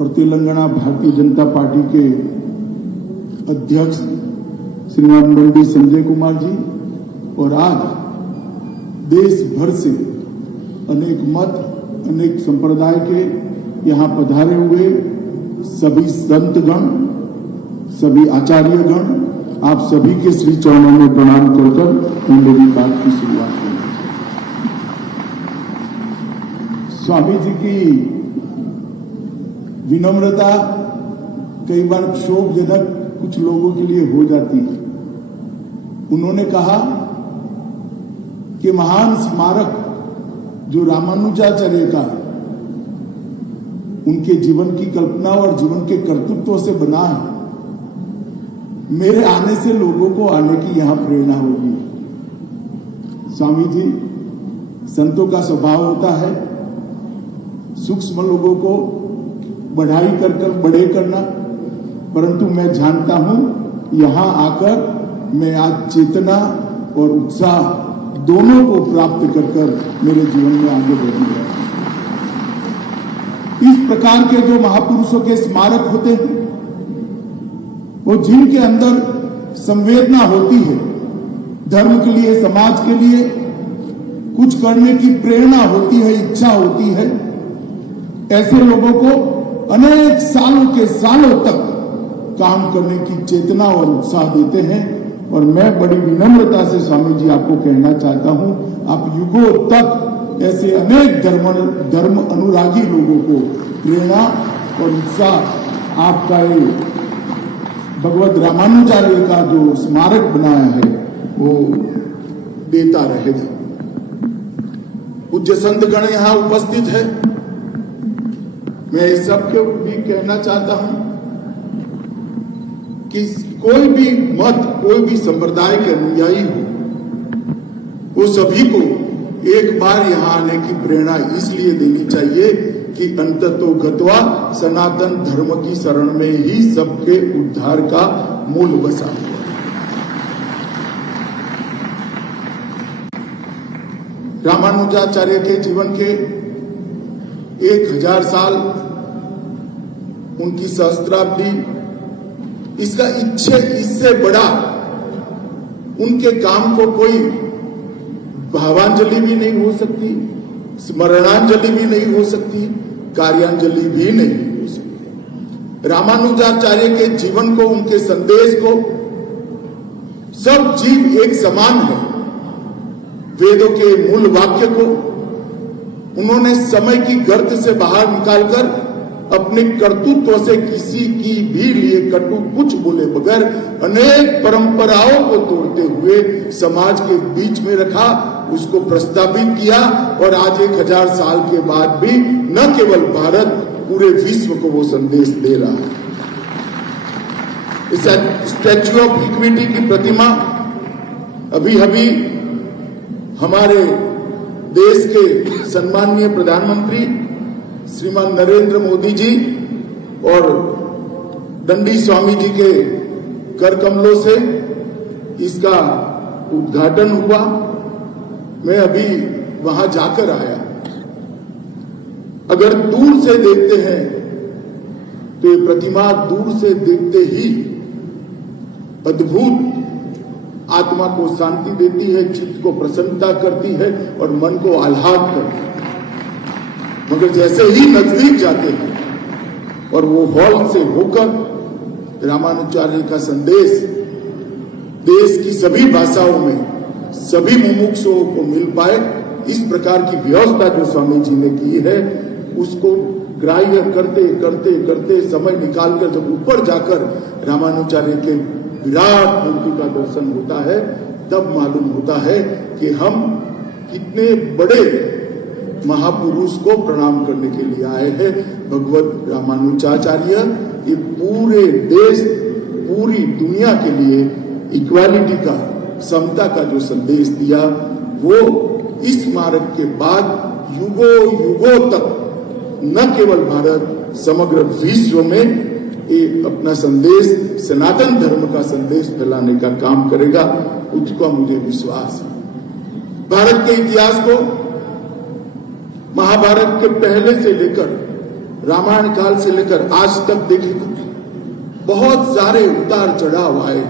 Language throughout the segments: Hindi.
और तेलंगाना भारतीय जनता पार्टी के अध्यक्ष श्रीमान बंडी संजय कुमार जी और आज देश भर से अनेक मत, अनेक संप्रदाय के यहाँ पधारे हुए सभी संतगण, सभी आचार्यगण, आप सभी के श्री चरणों में प्रणाम कर मेरी बात की शुरुआत करें। स्वामी जी की विनम्रता कई बार क्षोभजनक कुछ लोगों के लिए हो जाती है। उन्होंने कहा कि महान स्मारक जो रामानुजाचार्य का उनके जीवन की कल्पना और जीवन के कर्तृत्व से बना है, मेरे आने से लोगों को आने की यहां प्रेरणा होगी। स्वामी जी, संतों का स्वभाव होता है सूक्ष्म लोगों को बढ़ाई कर बड़े करना, परंतु मैं जानता हूं यहां आकर मैं आज चेतना और उत्साह दोनों को प्राप्त कर मेरे जीवन में आगे बढ़ूंगा। इस प्रकार के जो महापुरुषों के स्मारक होते हैं, वो जिनके अंदर संवेदना होती है, धर्म के लिए, समाज के लिए कुछ करने की प्रेरणा होती है, इच्छा होती है, ऐसे लोगों को अनेक सालों के सालों तक काम करने की चेतना और उत्साह देते हैं। और मैं बड़ी विनम्रता से स्वामी जी आपको कहना चाहता हूं, आप युगों तक ऐसे अनेक धर्म अनुरागी लोगों को प्रेरणा और उत्साह आपका ये भगवत रामानुजाचार्य का जो स्मारक बनाया है वो देता रहेगा। पूज्य संतगण यहां उपस्थित है। मैं सबको भी कहना चाहता हूं कि कोई भी मत, कोई भी संप्रदाय के अनुयायी हो, वो सभी को एक बार यहां आने की प्रेरणा इसलिए देनी चाहिए कि अंततो गत्वा सनातन धर्म की शरण में ही सबके उद्धार का मूल बसा हुआ। रामानुजाचार्य के जीवन के 1000 साल, उनकी सहस्त्राब्दी, इसका इससे बड़ा उनके काम को कोई भावांजलि भी नहीं हो सकती, स्मरणांजलि भी नहीं हो सकती, कार्यांजलि भी नहीं हो सकती। रामानुजाचार्य के जीवन को, उनके संदेश को सब जीव एक समान है। वेदों के मूल वाक्य को उन्होंने समय की गर्त से बाहर निकालकर अपने कर्तृत्व से किसी की भी लिए कटु कुछ बोले बगैर अनेक परंपराओं को तोड़ते हुए समाज के बीच में रखा, उसको प्रस्तावित किया और आज 1000 साल के बाद भी न केवल भारत, पूरे विश्व को वो संदेश दे रहा है। इस स्टैच्यू ऑफ इक्विटी की प्रतिमा अभी हमारे देश के सम्माननीय प्रधानमंत्री श्रीमान नरेंद्र मोदी जी और दंडी स्वामी जी के कर कमलों से इसका उद्घाटन हुआ। मैं अभी वहां जाकर आया। अगर दूर से देखते हैं तो ये प्रतिमा दूर से देखते ही अद्भुत आत्मा को शांति देती है, चित्त को प्रसन्नता करती है और मन को आह्लाद करती है। मगर जैसे ही नजदीक जाते हैं और वो हॉल से होकर रामानुजाचार्य का संदेश देश की सभी भाषाओं में सभी मुमुक्षुओं को मिल पाए, इस प्रकार की व्यवस्था जो स्वामी जी ने की है, उसको ग्राह्य करते करते करते समय निकालकर जब ऊपर जाकर रामानुजाचार्य के विराट मूर्ति का दर्शन होता है, तब मालूम होता है कि हम कितने बड़े महापुरुष को प्रणाम करने के लिए आए हैं। भगवत रामानुजाचार्य ये पूरे देश, पूरी दुनिया के लिए इक्वालिटी का, समता का जो संदेश दिया, वो इस स्मारक के बाद युगों युगों तक न केवल भारत, समग्र विश्व में ये अपना संदेश, सनातन धर्म का संदेश फैलाने का काम करेगा, उसका मुझे विश्वास है। भारत के इतिहास को महाभारत के पहले से लेकर रामायण काल से लेकर आज तक देखेंगे बहुत सारे उतार चढ़ाव आए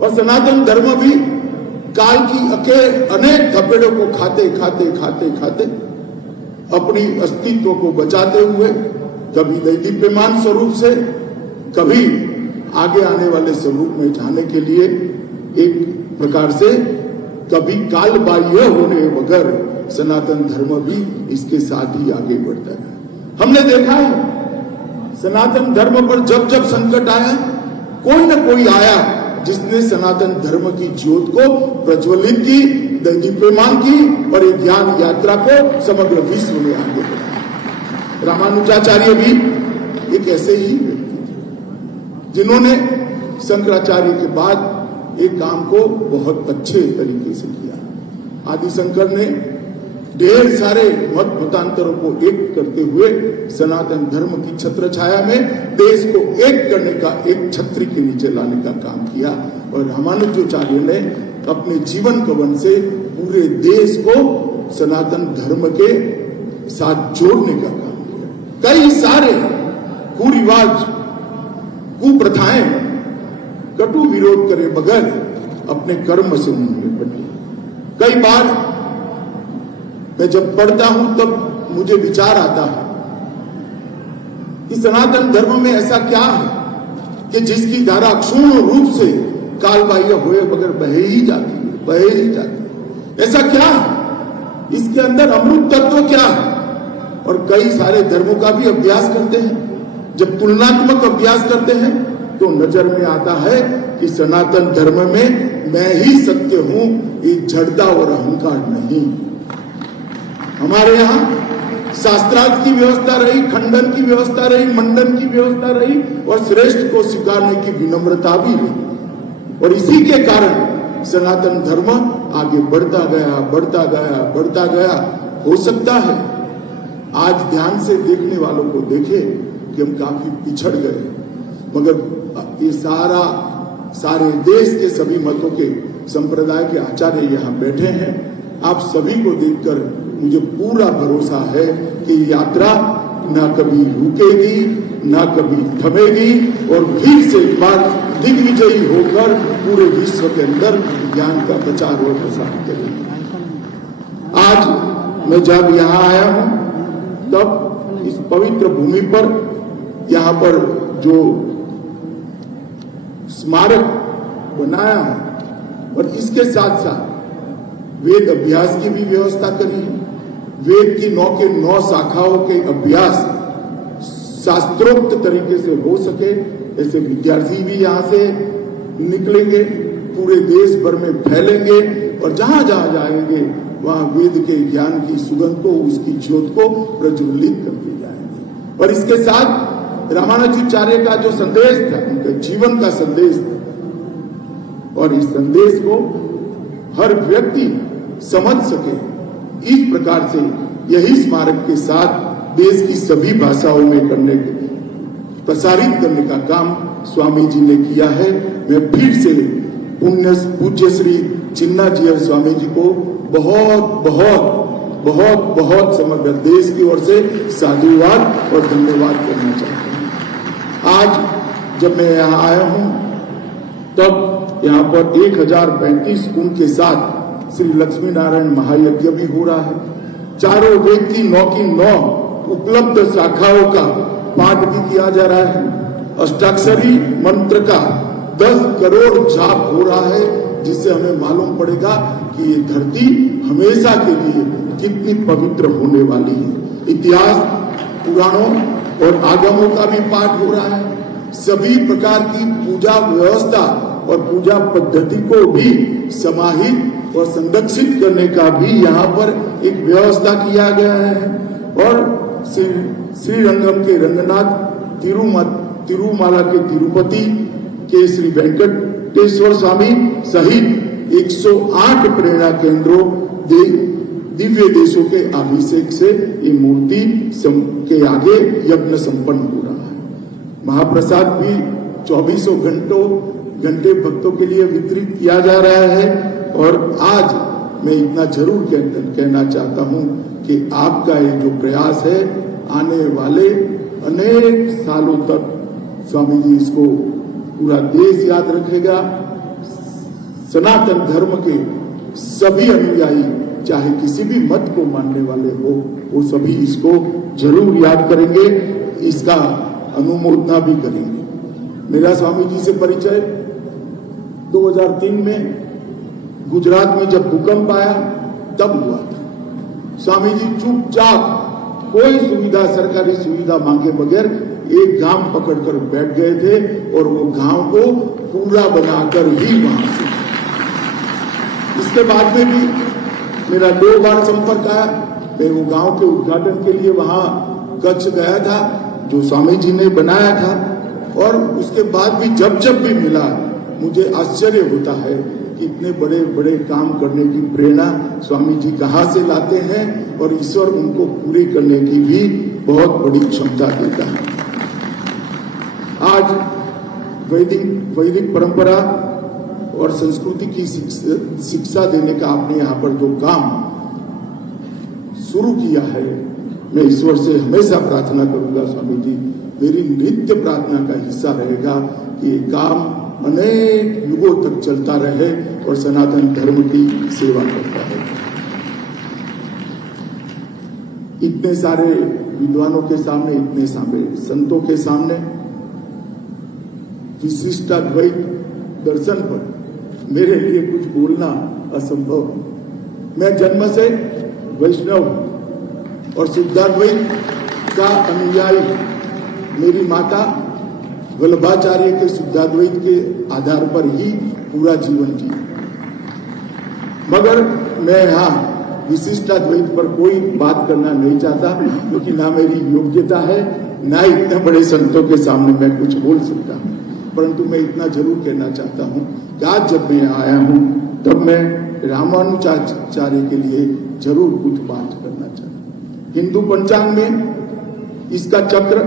और सनातन धर्म भी काल की अनेक थपेड़ों को खाते खाते खाते खाते अपनी अस्तित्व को बचाते हुए कभी दैदीप्यमान स्वरूप से कभी आगे आने वाले स्वरूप में जाने के लिए एक प्रकार से कभी काल बाह्य होने बगैर सनातन धर्म भी इसके साथ ही आगे बढ़ता है। हमने देखा है सनातन धर्म पर जब जब संकट आया कोई न कोई आया जिसने सनातन धर्म की ज्योत को प्रज्वलित की, दैदीप्यमान की और एक ज्ञान यात्रा को समग्र विश्व में आगे बढ़ाया। रामानुजाचार्य भी एक ऐसे ही व्यक्ति थे जिन्होंने शंकराचार्य के बाद एक काम को बहुत अच्छे तरीके से किया। आदि शंकर ने ढेर सारे मतांतरों को एक करते हुए सनातन धर्म की छत्र छाया में देश को एक करने का, एक छत्री के नीचे लाने का काम किया और रामानुजाचार्य ने अपने जीवन कवन से पूरे देश को सनातन धर्म के साथ जोड़ने का काम किया। कई सारे कुरिवाज, कुप्रथाएं कटु विरोध करे बगैर अपने कर्म से उन्होंने बदली। कई बार मैं जब पढ़ता हूं तब मुझे विचार आता है कि सनातन धर्म में ऐसा क्या है कि जिसकी धारा क्षुण्ण रूप से कालबाह्य हुए बगैर बहे ही जाती। ऐसा क्या है इसके अंदर अमृत तत्व क्या है? और कई सारे धर्मों का भी अभ्यास करते हैं। जब तुलनात्मक अभ्यास करते हैं तो नजर में आता है कि सनातन धर्म में मैं ही सत्य हूं, ये जड़ता और अहंकार नहीं। हमारे यहाँ शास्त्रार्थ की व्यवस्था रही, खंडन की व्यवस्था रही, मंडन की व्यवस्था रही और श्रेष्ठ को स्वीकारने की विनम्रता भी रही और इसी के कारण सनातन धर्म आगे बढ़ता गया। हो सकता है आज ध्यान से देखने वालों को देखे कि हम काफी पिछड़ गए, मगर ये सारे देश के सभी मतों के संप्रदाय के आचार्य यहाँ बैठे हैं। आप सभी को देखकर मुझे पूरा भरोसा है कि यात्रा ना कभी रुकेगी, ना कभी थमेगी और फिर से एक बार दिग्विजयी होकर पूरे विश्व के अंदर ज्ञान का प्रचार और प्रसार करेगी। आज मैं जब यहाँ आया हूँ तब इस पवित्र भूमि पर यहाँ पर जो स्मारक बनाया है और इसके साथ साथ वेद अभ्यास की भी व्यवस्था करी है। वेद की 9 के 9 शाखाओं के अभ्यास शास्त्रोक्त तरीके से हो सके ऐसे विद्यार्थी भी यहाँ से निकलेंगे, पूरे देश भर में फैलेंगे और जहां जहां जाएंगे वहां वेद के ज्ञान की सुगंध को, उसकी ज्योत को प्रज्वलित करते जाएंगे। और इसके साथ रामानुजाचार्य का जो संदेश था, उनके जीवन का संदेश था और इस संदेश को हर व्यक्ति समझ सके, इस प्रकार से यही स्मारक के साथ देश की सभी भाषाओं में प्रसारित करने का काम स्वामी जी ने किया है। मैं फिर से पूज्य श्री चिन्ना जी स्वामी जी को बहुत समग्र देश की ओर से साधुवाद और धन्यवाद करना चाहता हूँ। आज जब मैं यहाँ आया हूँ तब यहाँ पर 1035 कुंभ के साथ श्री लक्ष्मी नारायण महायज्ञ भी हो रहा है। चारों वेद की 9 की 9 उपलब्ध शाखाओं का पाठ भी किया जा रहा है। अष्टाक्षरी मंत्र का 10 करोड़ जाप हो रहा है, जिससे हमें मालूम पड़ेगा कि ये धरती हमेशा के लिए कितनी पवित्र होने वाली है। इतिहास, पुराणों और आगमों का भी पाठ हो रहा है। सभी प्रकार की पूजा व्यवस्था और पूजा पद्धति को भी समाहित और संरक्षित करने का भी यहाँ पर एक व्यवस्था किया गया है। और श्रीरंगम के रंगनाथ, तिरुमाला के तिरुपति के श्री वेंकटेश्वर स्वामी सहित 108 प्रेरणा केंद्रों दिव्य देशों के अभिषेक से ये मूर्ति के आगे यज्ञ संपन्न हो रहा है। महाप्रसाद भी 24 घंटे भक्तों के लिए वितरित किया जा रहा है। और आज मैं इतना जरूर कहना चाहता हूं कि आपका ये जो प्रयास है आने वाले अनेक सालों तक स्वामी जी इसको पूरा देश याद रखेगा। सनातन धर्म के सभी अनुयायी, चाहे किसी भी मत को मानने वाले हो, वो सभी इसको जरूर याद करेंगे, इसका अनुमोदना भी करेंगे। मेरा स्वामी जी से परिचय 2003 में गुजरात में जब भूकंप आया तब हुआ था। स्वामी जी चुपचाप कोई सुविधा, सरकारी सुविधा मांगे बगैर एक गांव पकड़कर बैठ गए थे और वो गांव को पूरा बनाकर ही वहां से। इसके बाद में भी मेरा 2 बार संपर्क आया। मैं वो गांव के उद्घाटन के लिए वहां कच्छ गया था जो स्वामी जी ने बनाया था, और उसके बाद भी जब जब भी मिला मुझे आश्चर्य होता है कि इतने बड़े बड़े काम करने की प्रेरणा स्वामी जी कहाँ से लाते हैं, और ईश्वर उनको पूरी करने की भी बहुत बड़ी क्षमता देता है। आज वैदिक परंपरा और संस्कृति की शिक्षा देने का आपने यहाँ पर जो काम शुरू किया है, मैं ईश्वर से हमेशा प्रार्थना करूंगा स्वामी जी, मेरी नित्य प्रार्थना का हिस्सा रहेगा कि ये काम अनेक युगों तक चलता रहे और सनातन धर्म की सेवा करता है। इतने सारे विद्वानों के सामने, इतने सारे संतों के सामने विशिष्टाद्वैत दर्शन पर मेरे लिए कुछ बोलना असंभव है। मैं जन्म से वैष्णव और शुद्धाद्वैत का अनुयायी। मेरी माता वल्लभाचार्य के शुद्धाद्वैत के आधार पर ही पूरा जीवन जी, मगर मैं यहाँ विशिष्टाद्वैत पर कोई बात करना नहीं चाहता, क्योंकि ना मेरी योग्यता है, ना इतने बड़े संतों के सामने मैं कुछ बोल सकता हूँ। परंतु मैं इतना जरूर कहना चाहता हूँ कि आज जब मैं आया हूँ तब मैं रामानुजाचार्य के लिए जरूर कुछ बात करना चाहता हूँ। हिंदू पंचांग में इसका चक्र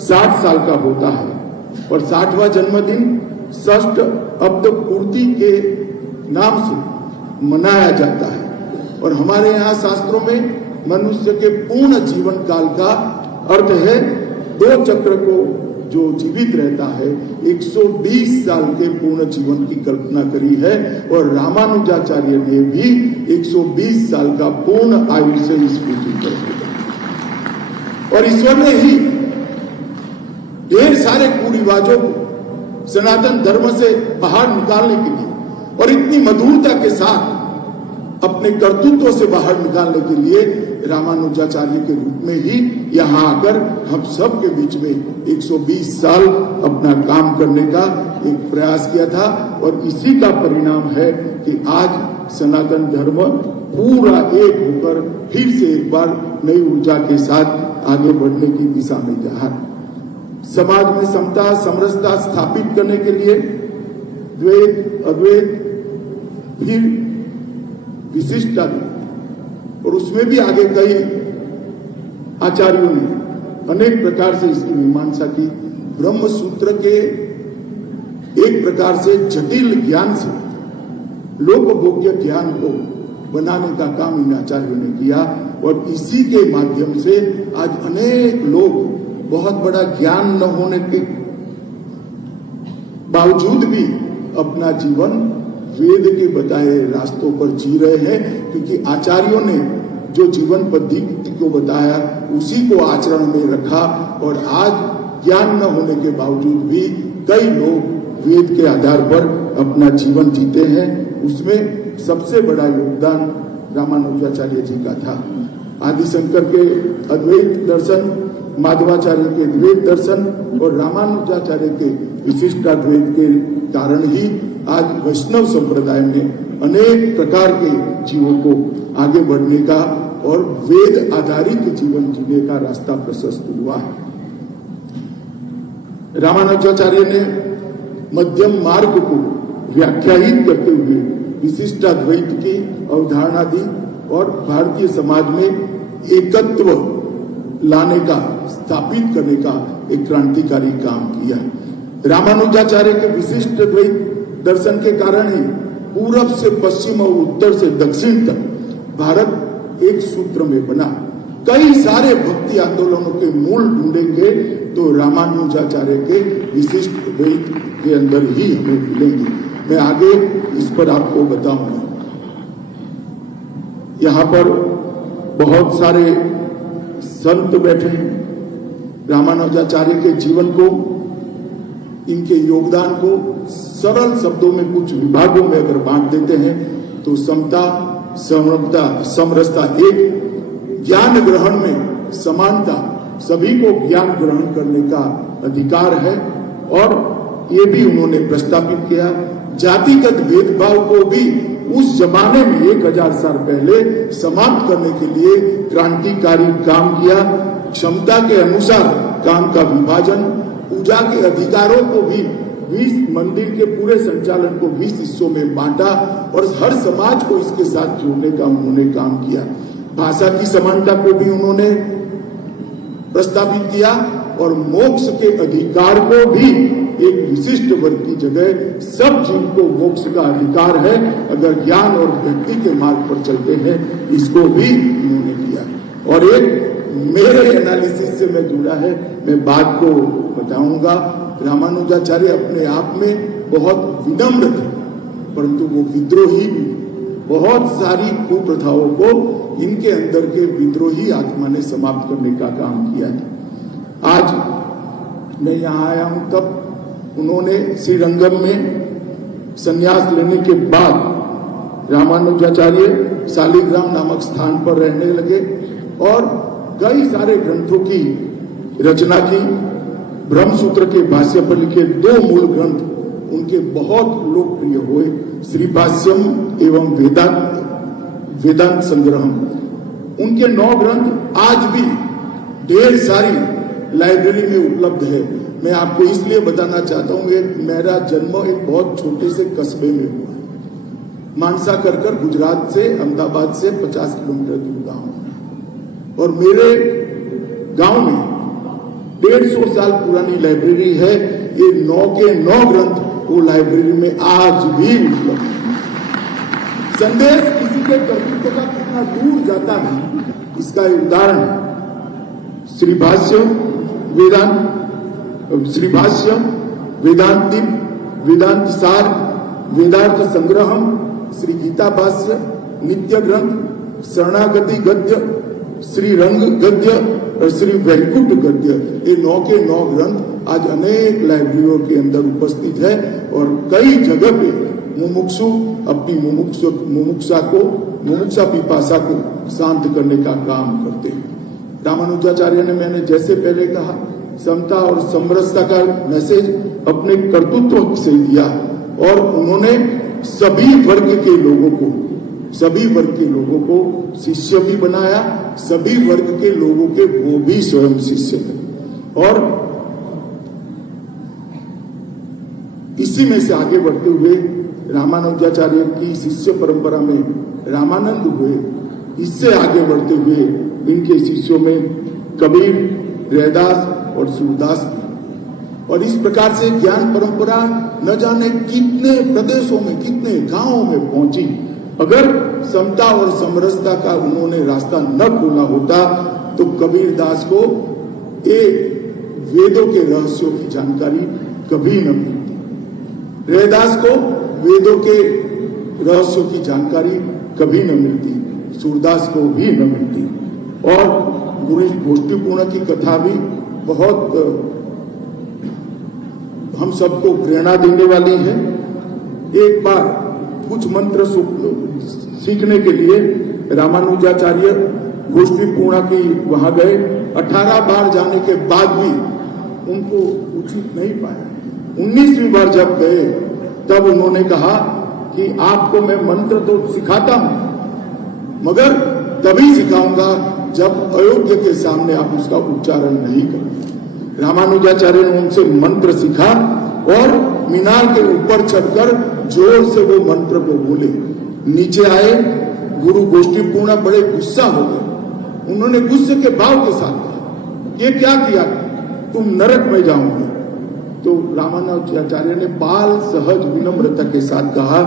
60 साल का होता है और 60वां जन्मदिन षष्ठ अब्द पूर्ति के नाम से मनाया जाता है। और हमारे यहाँ शास्त्रों में मनुष्य के पूर्ण जीवन काल का अर्थ है 2 चक्र को जो जीवित रहता है 120 साल के पूर्ण जीवन की कल्पना करी है, और रामानुजाचार्य ने भी 120 साल का पूर्ण आयुष्य इस पृथ्वी पर दिया। और ईश्वर ने ही ढेर सारे कुरिवाजों को सनातन धर्म से बाहर निकालने के लिए और इतनी मधुरता के साथ अपने कर्तृत्व से बाहर निकालने के लिए रामानुजाचार्य के रूप में ही यहाँ आकर हम सब के बीच में 120 साल अपना काम करने का एक प्रयास किया था। और इसी का परिणाम है कि आज सनातन धर्म पूरा एक होकर फिर से एक बार नई ऊर्जा के साथ आगे बढ़ने की दिशा में जा रहा है। समाज में समता समरसता स्थापित करने के लिए द्वैत अद्वैत फिर विशिष्टता, और उसमें भी आगे कई आचार्यों ने अनेक प्रकार से इसकी मीमांसा की। ब्रह्म सूत्र के एक प्रकार से जटिल ज्ञान से लोकभोग्य ज्ञान को बनाने का काम इन आचार्यों ने किया, और इसी के माध्यम से आज अनेक लोग बहुत बड़ा ज्ञान न होने के बावजूद भी अपना जीवन वेद के बताए रास्तों पर जी रहे हैं, क्योंकि आचार्यों ने जो जीवन पद्धति को बताया उसी को आचरण में रखा। और आज ज्ञान न होने के बावजूद भी कई लोग वेद के आधार पर अपना जीवन जीते हैं। उसमें सबसे बड़ा योगदान रामानुजाचार्य जी का था। आदिशंकर के अद्वैत दर्शन, माधवाचार्य के द्वैत दर्शन और रामानुजाचार्य के विशिष्टाद्वैत के कारण ही आज वैष्णव संप्रदाय में अनेक प्रकार के जीवों को आगे बढ़ने का और वेद आधारित जीवन जीने का रास्ता प्रशस्त हुआ है। रामानुजाचार्य ने मध्यम मार्ग को व्याख्यायित करते हुए विशिष्टाद्वैत की अवधारणा दी और भारतीय समाज में एकत्व लाने का, स्थापित करने का एक क्रांतिकारी काम किया। रामानुजाचार्य के विशिष्ट द्वैत दर्शन के कारण ही पूरब से पश्चिम और उत्तर से दक्षिण तक भारत एक सूत्र में बना, कई सारे भक्ति आंदोलनों के मूल ढूंढेंगे तो रामानुजाचार्य के विशिष्ट द्वैत के अंदर ही हमें मिलेंगे। मैं आगे इस पर आपको बताऊंगा। यहाँ पर बहुत सारे संत बैठे हैं। रामानुजाचार्य के जीवन को, इनके योगदान को सरल शब्दों में कुछ विभागों में अगर बांट देते हैं तो समता, समरसता एक, ज्ञान ग्रहण में समानता, सभी को ज्ञान ग्रहण करने का अधिकार है, और ये भी उन्होंने प्रस्तावित किया। जातिगत भेदभाव को भी उस जमाने में 1000 साल पहले समाप्त करने के लिए क्रांतिकारी काम किया। क्षमता के अनुसार काम का विभाजन, पूजा के अधिकारों को भी 20 मंदिर के पूरे संचालन को 20 हिस्सों में बांटा और हर समाज को इसके साथ जोड़ने का उन्होंने काम किया। भाषा की समानता को भी उन्होंने प्रस्तावित किया और मोक्ष के अधिकार को भी एक विशिष्ट वर्ग की जगह सब जीव को मोक्ष का अधिकार है अगर ज्ञान और भक्ति के मार्ग पर चलते हैं, इसको भी उन्होंने किया। और एक मेरे एनालिसिस से मैं जुड़ा है, मैं बात को बताऊंगा। रामानुजाचार्य अपने आप में बहुत विनम्र थे, परंतु वो विद्रोही भी। बहुत सारी कुप्रथाओं को इनके अंदर के विद्रोही आत्मा ने समाप्त करने का काम किया है। आज मैं यहाँ आया हूं, तब उन्होंने श्रीरंगम में संन्यास लेने के बाद रामानुजाचार्य शालिग्राम नामक स्थान पर रहने लगे और कई सारे ग्रंथों की रचना की। ब्रह्मसूत्र के भाष्य पर लिखे 2 मूल ग्रंथ उनके बहुत लोकप्रिय हुए, श्री भाष्यम एवं वेदांत संग्रहम। उनके 9 ग्रंथ आज भी ढेर सारी लाइब्रेरी में उपलब्ध है। मैं आपको इसलिए बताना चाहता हूँ, मेरा जन्म एक बहुत छोटे से कस्बे में हुआ है, मानसा कर गुजरात से, अहमदाबाद से 50 किलोमीटर दूर गाँव, और मेरे गांव में 150 साल पुरानी लाइब्रेरी है। ये 9 के 9 ग्रंथ वो लाइब्रेरी में आज भी उपलब्ध है। संदेश किसी के कर्तृत्व का कितना दूर जाता है, इसका उदाहरण है श्री भाष्य वेदांतिम, वेदांत सार, वेदार्थ संग्रहम, श्री गीता भाष्य, नित्य ग्रंथ, शरणागति गद्य, श्री रंग गद्य और श्री वैकुंठ गद्य। ये 9 के 9 ग्रंथ आज अनेक लाइब्रेरियों के अंदर उपस्थित है और कई जगह पे मुमुक्षु अपनी मुमुक्षा पिपासा को शांत करने का काम करते हैं। रामानुजाचार्य ने, मैंने जैसे पहले कहा, समता और समरसता का मैसेज अपने कर्तृत्व से दिया और उन्होंने सभी वर्ग के लोगों को शिष्य भी बनाया। सभी वर्ग के लोगों के वो भी स्वयं शिष्य थे। और इसी में से आगे बढ़ते हुए रामानुजाचार्य की शिष्य परंपरा में रामानंद हुए। इससे आगे बढ़ते हुए इनके शिष्यों में कबीर, रैदास और सूरदास भी। और इस प्रकार से ज्ञान परंपरा न जाने कितने प्रदेशों में, कितने गांवों में पहुंची। अगर समता और समरसता का उन्होंने रास्ता न खोला होता तो कबीर दास को ये वेदों के रहस्यों की जानकारी कभी न मिलती, रैदास को वेदों के रहस्यों की जानकारी कभी न मिलती, सूरदास को भी न मिलती। और गुरु गोष्ठीपूर्ण की कथा भी बहुत हम सबको प्रेरणा देने वाली है। एक बार कुछ मंत्र सीखने के लिए रामानुजाचार्य गोष्ठीपूर्ण की वहां गए। 18 बार जाने के बाद भी उनको उचित नहीं पाया। 19वीं बार जब गए तब उन्होंने कहा कि आपको मैं मंत्र तो सिखाता हूं, मगर तभी सिखाऊंगा जब अयोग्य के सामने आप उसका उच्चारण नहीं करें। रामानुजाचार्य ने उनसे मंत्र सीखा और मीनार के ऊपर चढ़कर जोर से वो मंत्र को बोले। नीचे आए गुरु गोष्ठीपूर्ण बड़े गुस्सा हो गए। उन्होंने गुस्से के भाव के साथ कहा, ये क्या किया, तुम नरक में जाओगे। तो रामानुजाचार्य ने बाल सहज विनम्रता के साथ कहा,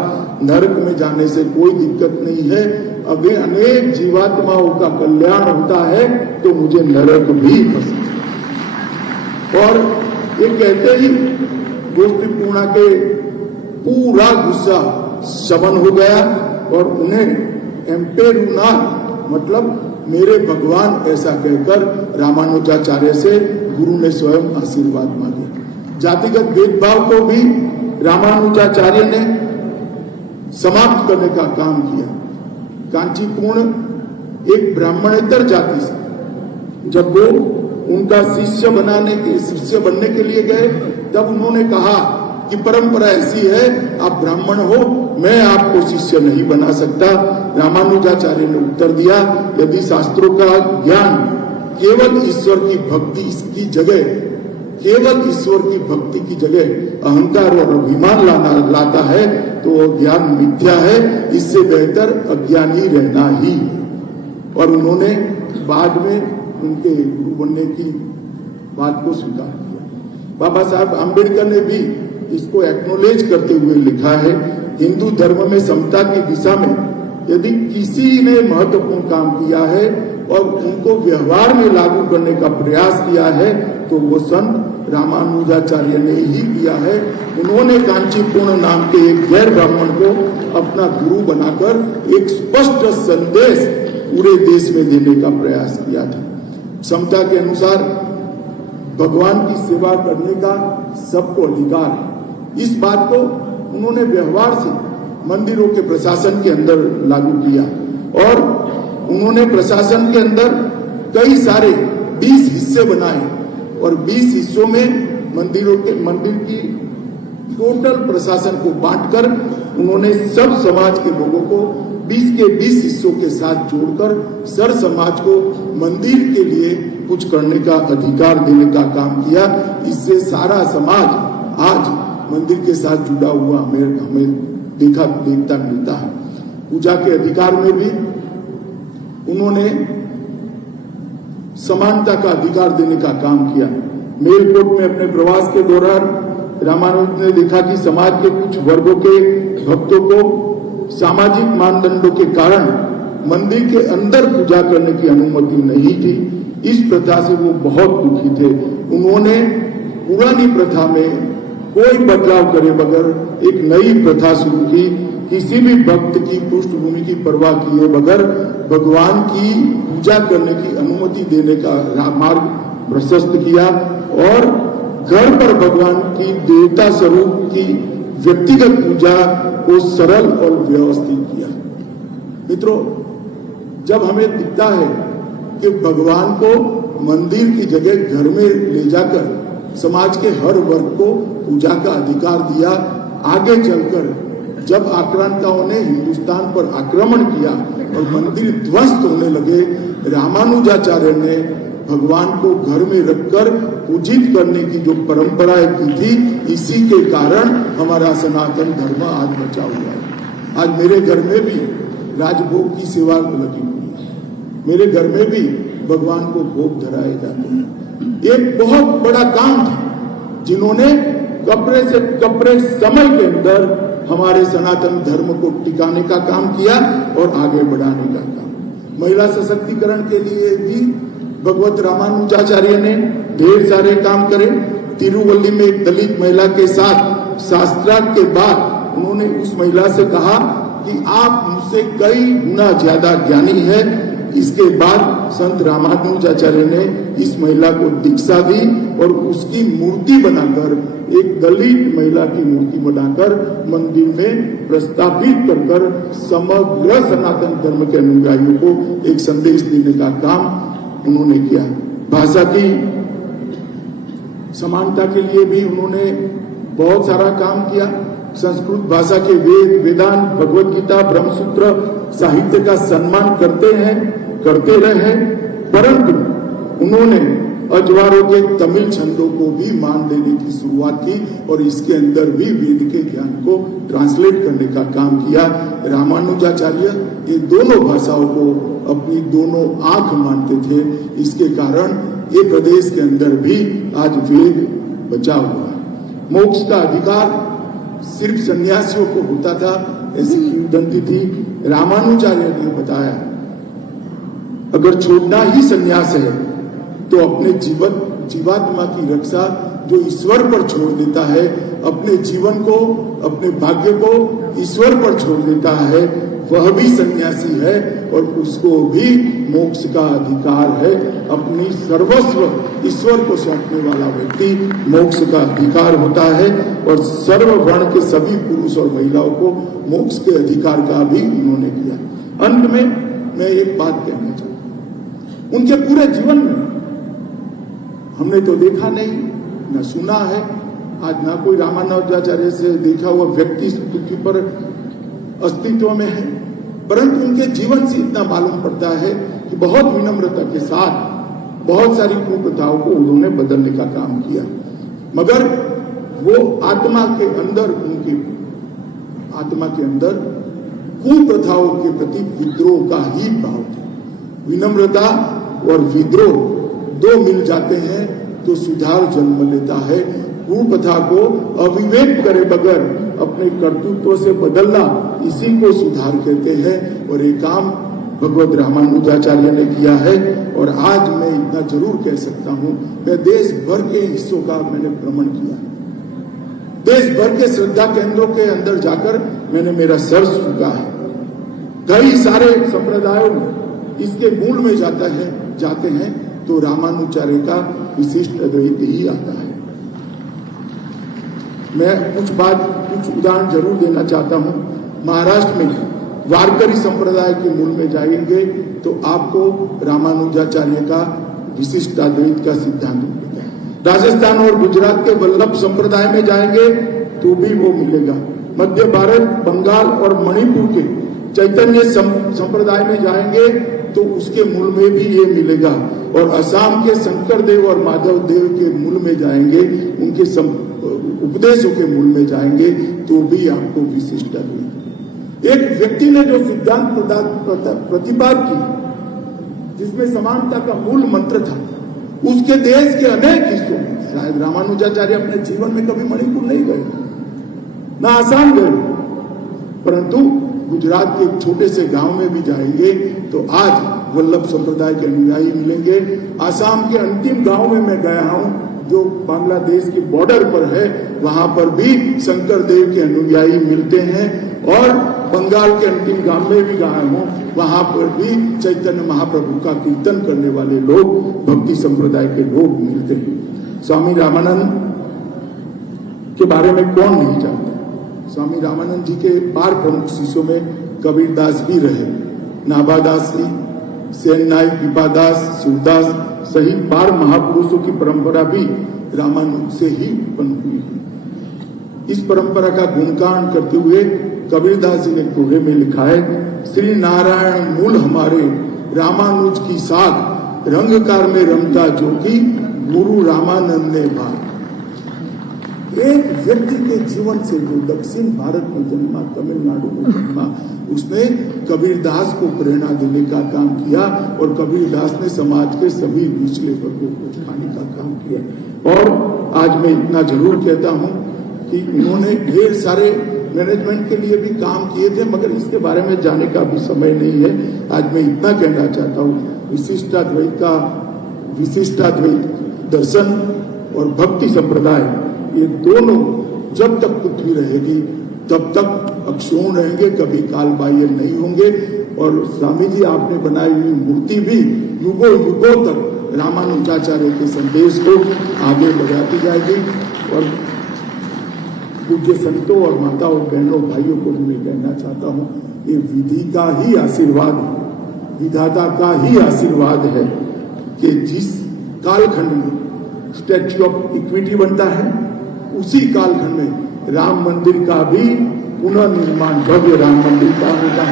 नरक में जाने से कोई दिक्कत नहीं है, अगर अनेक जीवात्माओं का कल्याण होता है तो मुझे नरक भी पसंद है। और ये कहते ही गोष्ठी पूर्णा के पूरा गुस्सा शमन हो गया और उन्हें एम्पेरुना मतलब मेरे भगवान ऐसा कहकर रामानुजाचार्य से गुरु ने स्वयं आशीर्वाद मांगे। जातिगत भेदभाव को भी रामानुजाचार्य ने समाप्त करने का काम किया। कांचीपुर्ण एक ब्राह्मणेतर जाति से जब वो उनका शिष्य बनने के लिए गए, तब उन्होंने कहा कि परंपरा ऐसी है, आप ब्राह्मण हो, मैं आपको शिष्य नहीं बना सकता। रामानुजाचार्य ने उत्तर दिया, यदि शास्त्रों का ज्ञान केवल ईश्वर की भक्ति की जगह, केवल ईश्वर की भक्ति की जगह अहंकार और अभिमान लाता है तो ज्ञान मिथ्या है, इससे बेहतर अज्ञानी रहना ही है। और उन्होंने बाद में उनके गुरु बनने की बात को स्वीकार किया। बाबा साहब आम्बेडकर ने भी इसको एक्नोलेज करते हुए लिखा है, हिंदू धर्म में समता की दिशा में यदि किसी ने महत्वपूर्ण काम किया है और उनको व्यवहार में लागू करने का प्रयास किया है तो वो संत रामानुजाचार्य ने ही किया है। उन्होंने कांचीपुर्ण नाम के एक गैर ब्राह्मण को अपना गुरु बनाकर एक स्पष्ट संदेश पूरे देश में देने का प्रयास किया था। समता के अनुसार भगवान की सेवा करने का सबको अधिकार है। इस बात को उन्होंने व्यवहार से मंदिरों के प्रशासन के अंदर लागू किया और उन्होंने प्रशासन के अंदर कई सारे 20 हिस्से बनाए और 20 हिस्सों में मंदिर की टोटल प्रशासन को बांटकर उन्होंने सब समाज के लोगों को 20 के 20 हिस्सों के साथ जोड़कर सर समाज को मंदिर के लिए कुछ करने का अधिकार देने का काम किया। इससे सारा समाज आज मंदिर के साथ जुड़ा हुआ हमें देखता मिलता है। पूजा के अधिकार में भी उन्होंने समानता का अधिकार देने का काम किया। मेलकोट में अपने प्रवास के दौरान रामानुज ने देखा कि समाज के कुछ वर्गों के भक्तों को सामाजिक मानदंडों के कारण मंदिर के अंदर पूजा करने की अनुमति नहीं थी। इस प्रथा से वो बहुत दुखी थे। उन्होंने पुरानी प्रथा में कोई बदलाव करे बगैर एक नई प्रथा शुरू की। किसी भी भक्त की पृष्ठभूमि की परवाह किए बगैर भगवान की पूजा करने की अनुमति देने का मार्ग प्रशस्त किया और घर पर भगवान की देवता स्वरूप की व्यक्तिगत पूजा को सरल और व्यवस्थित किया। मित्रों, जब हमें दिखता है कि भगवान को मंदिर की जगह घर में ले जाकर समाज के हर वर्ग को पूजा का अधिकार दिया, आगे चलकर जब आक्रांताओं ने हिंदुस्तान पर आक्रमण किया और मंदिर ध्वस्त होने लगे, रामानुजाचार्य ने भगवान को घर में रखकर पूजित करने की जो परंपराएं की थी, इसी के कारण हमारा सनातन धर्म आज बचा हुआ है। आज मेरे घर में भी राजभोग की सेवा लगी हुई है, मेरे घर में भी भगवान को भोग धराए जाते हैं। एक बहुत बड़ा काम था जिन्होंने कपड़े से कपड़े समय के अंदर हमारे सनातन धर्म को टिकाने का काम किया और आगे बढ़ाने का काम। महिला सशक्तिकरण के लिए भी भगवत रामानुजाचार्य ने ढेर सारे काम करे। तिरुवल्ली में एक दलित महिला के साथ शास्त्रार्थ के बाद उन्होंने उस महिला से कहा कि आप मुझसे कई गुना ज्यादा ज्ञानी है। इसके बाद संत रामानुजाचार्य ने इस महिला को दीक्षा दी और उसकी मूर्ति बनाकर, एक दलित महिला की मूर्ति बनाकर मंदिर में प्रस्थापित कर समग्र सनातन धर्म के अनुयायियों को एक संदेश देने का काम उन्होंने किया। भाषा की समानता के लिए भी उन्होंने बहुत सारा काम किया। संस्कृत भाषा के वेद, वेदांत, भगवत गीता, ब्रह्मसूत्र साहित्य का सम्मान करते रहे, परंतु उन्होंने अजवारों के तमिल छंदों को भी मान देने की शुरुआत की और इसके अंदर भी वेद के ज्ञान को ट्रांसलेट करने का काम किया। रामानुजाचार्य ये दोनों भाषाओं को अपनी दोनों आंख मानते थे। इसके कारण ये प्रदेश के अंदर भी आज वेद बचा हुआ है। मोक्ष का अधिकार सिर्फ सन्यासियों को होता था, ऐसी किंवदंती थी। रामानुजाचार्य ने बताया, अगर छोड़ना ही सन्यास है तो अपने जीवात्मा की रक्षा जो ईश्वर पर छोड़ देता है, अपने जीवन को, अपने भाग्य को ईश्वर पर छोड़ देता है, वह भी सन्यासी है और उसको भी मोक्ष का अधिकार है। अपनी सर्वस्व ईश्वर को सौंपने वाला व्यक्ति मोक्ष का अधिकार होता है। और सर्व वर्ण के सभी पुरुष और महिलाओं को मोक्ष के अधिकार का भी उन्होंने किया। अंत में मैं एक बात कहना चाहता हूं, उनके पूरे जीवन में हमने तो देखा नहीं, न सुना है, आज ना कोई रामानुजाचार्य से देखा हुआ व्यक्ति पृथ्वी पर अस्तित्व में है, परंतु उनके जीवन से इतना मालूम पड़ता है कि बहुत विनम्रता के साथ बहुत सारी कुप्रथाओं को उन्होंने बदलने का काम किया। मगर वो आत्मा के अंदर, उनकी आत्मा के अंदर कुप्रथाओं के प्रति विद्रोह का ही भाव था। विनम्रता और विद्रोह दो मिल जाते हैं तो सुधार जन्म लेता है। कुप्रथा को अविवेक करे बगैर अपने कर्तृत्व से बदलना, इसी को सुधार कहते हैं। और ये काम भगवत रामानुजाचार्य ने किया है। और आज मैं इतना जरूर कह सकता हूं, मैं देश भर के हिस्सों का मैंने भ्रमण किया, देश भर के श्रद्धा केंद्रों के अंदर जाकर मैंने मेरा सर झुका है। कई सारे संप्रदायों में इसके मूल में जाते हैं तो रामानुजाचार्य का विशिष्ट अद्वैत ही आता है। मैं कुछ उदाहरण जरूर देना चाहता हूं। महाराष्ट्र में वारकरी संप्रदाय के मूल में जाएंगे तो आपको रामानुजाचार्य का विशिष्ट अद्वैत का सिद्धांत मिलेगा। राजस्थान और गुजरात के वल्लभ संप्रदाय में जाएंगे तो भी वो मिलेगा। मध्य भारत, बंगाल और मणिपुर के चैतन्य संप्रदाय में जाएंगे तो उसके मूल में भी ये मिलेगा। और असम के शंकर देव और माधव देव के मूल में जाएंगे, उनके उपदेशों के मूल में जाएंगे तो भी आपको विशिष्ट अद्वैत। एक व्यक्ति ने जो सिद्धांत प्रतिपाद की, जिसमें समानता का मूल मंत्र था, उसके देश के अनेक हिस्सों में, शायद रामानुजाचार्य अपने जीवन में कभी मणिपुर नहीं गए, ना आसाम गए, परंतु गुजरात के एक छोटे से गांव में भी जाएंगे तो आज वल्लभ संप्रदाय के अनुयायी मिलेंगे। आसाम के अंतिम गांव में मैं गया हूं जो बांग्लादेश के बॉर्डर पर है, वहां पर भी शंकर देव के अनुयायी मिलते हैं। और बंगाल के अंतिम गांव में भी गया हूं, वहां पर भी चैतन्य महाप्रभु का कीर्तन करने वाले लोग, भक्ति संप्रदाय के लोग मिलते हैं। स्वामी रामानंद के बारे में कौन नहीं जानता। स्वामी रामानंद जी के 12 प्रमुख शिष्यों में कबीरदास भी रहे, नाभादास जी, सेननाई, कृपादास, शिवदास सहित 12 महापुरुषों की परंपरा भी रामानुज से ही उत्पन्न हुई है। इस परंपरा का गुणगान करते हुए कबीरदास जी ने दोहे में लिखा है, श्री नारायण मूल हमारे, रामानुज की साथ, रंगकार में रमता जो की, गुरु रामानंद ने भाग। एक व्यक्ति के जीवन से जो दक्षिण भारत में जन्मा, तमिलनाडु में जन्मा, उसने कबीरदास को प्रेरणा देने का काम किया और कबीरदास ने समाज के सभी निचले वर्गों को उठाने का काम किया। और आज मैं इतना जरूर कहता हूं कि उन्होंने ढेर सारे मैनेजमेंट के लिए भी काम किए थे, मगर इसके बारे में जाने का भी समय नहीं है। आज मैं इतना कहना चाहता हूं, विशिष्टाद्वैत दर्शन और भक्ति संप्रदाय, ये दोनों जब तक पृथ्वी रहेगी तब तक अक्षुण रहेंगे, कभी कालबाह्य नहीं होंगे। और स्वामी जी आपने बनाई हुई मूर्ति भी युगों युगों तक रामानुजाचार्य के संदेश को आगे बढ़ाती जाएगी। और पूज्य संतों और माताओं, बहनों, भाइयों को मैं कहना चाहता हूँ, ये विधि का ही आशीर्वाद, विधाता का ही आशीर्वाद है कि जिस कालखंड में स्टैच्यू ऑफ इक्विटी बनता है, उसी कालखंड में राम मंदिर का भी पुनर्निर्माण, भव्य राम मंदिर का होगा।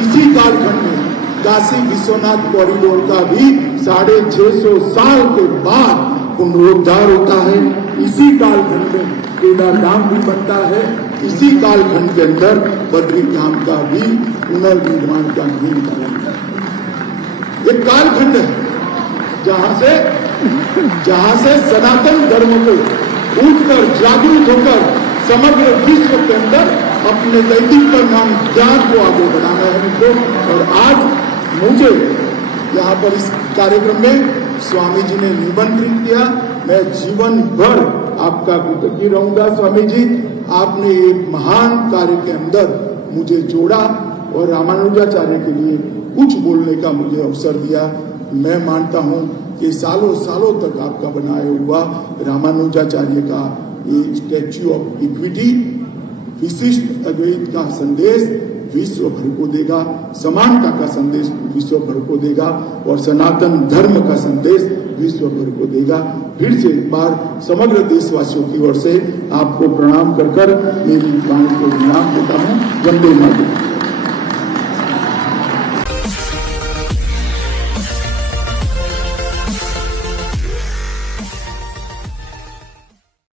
इसी कालखंड में काशी विश्वनाथ कॉरिडोर का भी 650 साल के बाद पुनरुद्धार होता है। इसी कालखंड में केदारधाम भी बनता है। इसी कालखंड के अंदर बद्रीधाम का भी पुनर्निर्माण का नींव बनता है। एक कालखंड है जहां से सनातन धर्म को उठकर जागरूक होकर समग्र विश्व के अंदर अपने नैतिक परिणाम ज्ञान को आगे बढ़ाना है हमको। और आज मुझे यहाँ पर इस कार्यक्रम में स्वामी जी ने निमंत्रित किया। मैं जीवन भर आपका कृतज्ञ रहूंगा स्वामी जी। आपने एक महान कार्य के अंदर मुझे जोड़ा और रामानुजाचार्य के लिए कुछ बोलने का मुझे अवसर दिया। मैं मानता हूं कि सालों सालों तक आपका बनाया हुआ रामानुजाचार्य का ये स्टैच्यू ऑफ इक्विटी विशिष्ट अद्वैत का संदेश विश्व भर को देगा, समानता का संदेश विश्व भर को देगा और सनातन धर्म का संदेश विश्व भर को देगा। फिर से एक बार समग्र देशवासियों की ओर से आपको प्रणाम कर मेरी वाणी को विराम देता हूं। वंदे मातरम।